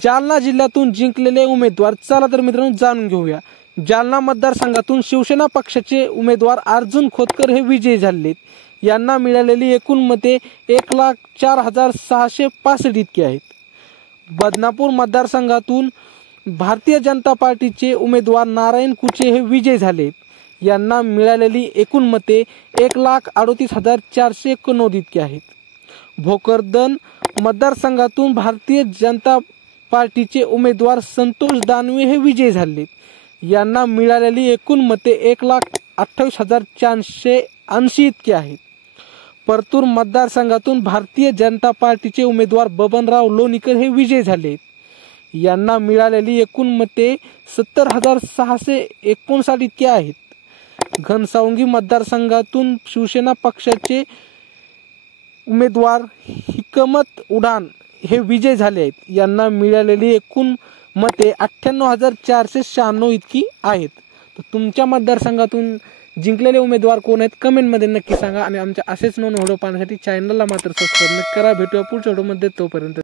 जालना जिल्ह्यातून जिंकलेले उमेदवार चला तर मित्रांनो जाणून घेऊया। जालना मतदारसंघातून शिवसेना पक्षाचे उमेदवार अर्जुन खोतकर हे विजयी झालेत। यांना मिळालेली एकूण मते 1,04,665 इतकी आहेत। बदनापूर मतदारसंघातून भारतीय जनता पार्टीचे उमेदवार नारायण कुचे हे विजयी झालेत। यांना मिळालेली एकूण मते 1,38,489 इतकी आहेत। भोकरदन मतदारसंघातून भारतीय जनता पार्टीचे उमेदवार संतोष दानवे हे विजयी झालेत। यांना मिळालेली एकूण मते 1,28,480 इतकी आहेत। परतूर मतदारसंघातून भारतीय जनता पार्टीचे उमेदवार बबनराव लोणीकर हे विजयी झालेत। यांना मिळालेली एकूण मते 70,659 इतकी आहेत। घनसावंगी मतदारसंघातून शिवसेना पक्षाचे उमेदवार हिकमत उडान हे विजयी झाले आहेत। यांना मिळालेली एकूण मते 98,496 इतकी आहेत। तर तुमच्या मतदारसंघातून जिंकलेले उमेदवार कोण आहेत कमेंटमध्ये नक्की सांगा आणि आमच्या असेच नवीन व्हिडिओ पाहण्यासाठी चॅनलला मात्र सबस्क्राइब करा। भेटूया पुढच्या व्हिडिओमध्ये, तोपर्यंत